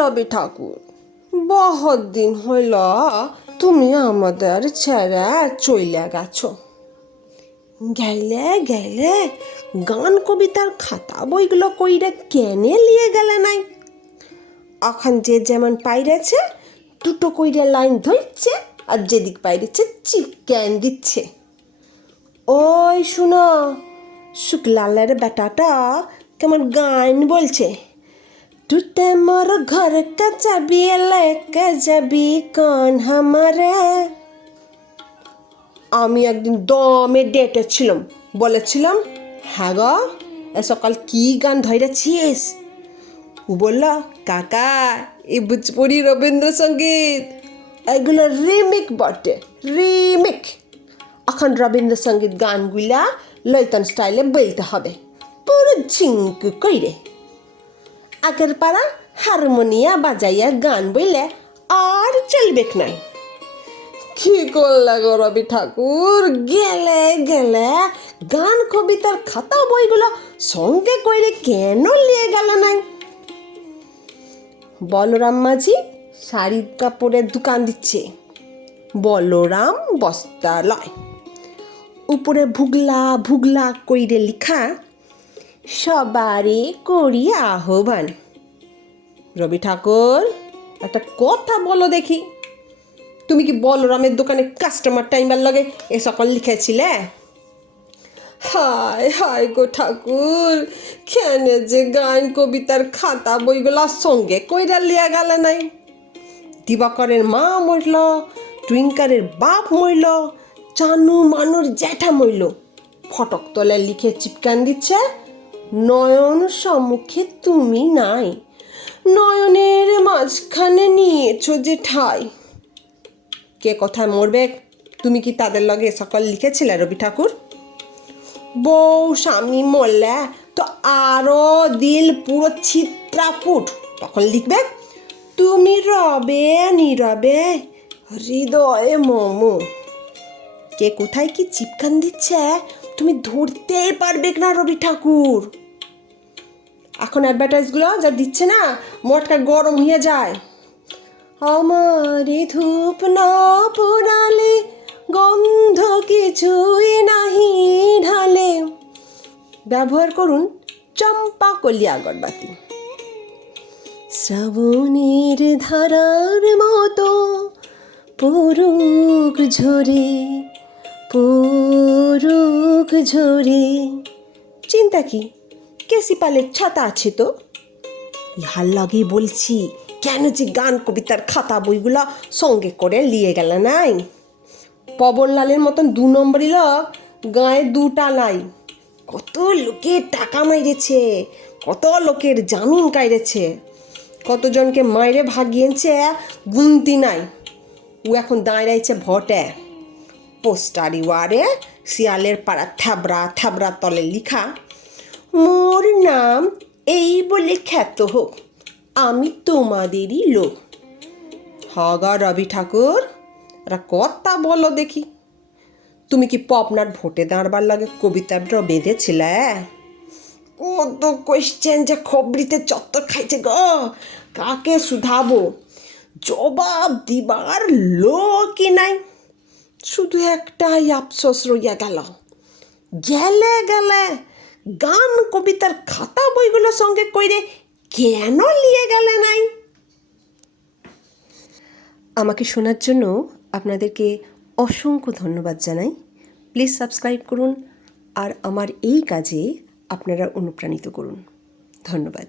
রবি ঠাকুর, বহুত দিন হইল তুমি আমাদের ছেড়ে চইলে গেছো। গেলে গেলে গান কবিতার খাতা বইগুলো কইরে কেনে লিয়ে গেলে নাই? এখন যে যেমন পাইরেছে দুটো কইরে লাইন ধরছে, আর যেদিক পাইরেছে চিকেন দিচ্ছে। ওই শুনো, শুক্লালের বেটাটা কেমন গান বলছে, टूटे मोर घर का चाबी लेके যাবি কোন হামারে। আমি একদিন দমে ডেটে ছিলাম, বলেছিলাম হ্যাঁ গো এ সকাল কি গান ধরেছিস? ও বলল কাকা এই ভোজপুরি রবীন্দ্রসঙ্গীত, এগুলো রিমিক বটে, রিমিক। এখন রবীন্দ্রসঙ্গীত গানগুলা লইতন স্টাইলে বলতে হবে, পুরো ঝিঙ্কু কইরে। আগের পাড়া হারমোনিয়া বাজাইয়া গান বইলে আর চলবে নাই। কি করলে গো রবি ঠাকুর, গেলে গেলে গান কবিতার খাতা বইগুলো সঙ্গে কইরে কেন লিয়ে গেল নাই? বলরাম মাঝি শাড়ি কাপড়ের দোকান দিচ্ছে, বলরাম বস্ত্রালয়। উপরে ভুগলা ভুগলা কইরে লিখা, সবারই করি আহ্বান। রবি ঠাকুর, একটা কথা বলো দেখি, তুমি কি বলরামের দোকানে কাস্টমার টাইমার লাগে এ সকল লিখেছিলে? হায় হায় গো ঠাকুর, কেন যে গান কবিতার খাতা বইগুলা সঙ্গে কইরা লিয়া গেলে নাই? দিবাকরের মা মরল, টুইঙ্কারের বাপ মরল, চানু মানুর জ্যাঠা মরল, ফটক তলে লিখে চিপকান দিচ্ছে, নয়ন সম্মুখে তুমি নাই, নয়নের মাঝখানে নিয়েছো যে ঠাই। কে কোথায় মরবে তুমি কি তাদের লগে সকল লিখেছিলে রবি ঠাকুর? বউ স্বামী মরলে তো আরো দিল পুরো ছিত্রাপুট, তখন লিখবে তুমি রবে নীরবে হৃদয়ে মমো। কে কোথায় কি চিপকান দিচ্ছে তুমি ধরতেই পারবে না রবি ঠাকুর। এখন অ্যাডভার্টাইজগুলো যা দিচ্ছে না, মটকা গরম হয়ে যায়। আমারে ধূপ না পোড়ালে গন্ধ কিছুই নাহি ঢালে, ব্যবহার করুন চম্পা কলি আগরবাতি। শ্রাবণের ধারার মতো পরুক ঝরে, পরুক ঝরে। চিন্তা কি, কেসি পালের ছাতা আছে তো। ইহার লাগে বলছি, কেন যে গান কবিতার খাতা বইগুলা সঙ্গে করে লিয়ে গেল নাই? পবনলালের মতন 2 নম্বরই লোক গায়ে 2টা নাই। কত লোকের টাকা মাইরেছে, কত লোকের জামিন কাইরেছে, কতজনকে মাইরে ভাগিয়েছে গুনতি নাই। ও এখন দাঁড়াইছে ভোটে, পোস্টারি ওয়ারে শিয়ালের পাড়া থাবড়া থাবড়া তলে লিখা, মোর নাম এই বলে খ্যাত হোক, আমি তোমাদেরই লোক। হগা রবি ঠাকুর, একটা কথা বলো দেখি, তুমি কি পপনার ভোটে দাঁড়বার লাগে কবিতাটা বেঁধেছিলে? কত কোয়েশ্চেন যে খবরিতে চত্বর খাইছে গো, কাকে শুধাবো, জবাব দিবার লোকই নাই। শুধু একটাই আফসোস রইয়া গেল, গেলে গেলে গান কবিতার খাতা বইগুলো সঙ্গে কইরে কেন লিয়ে গেলে নাই? আমাকে শোনার জন্য আপনাদেরকে অসংখ্য ধন্যবাদ জানাই। প্লিজ সাবস্ক্রাইব করুন আর আমার এই কাজে আপনারা অনুপ্রাণিত করুন। ধন্যবাদ।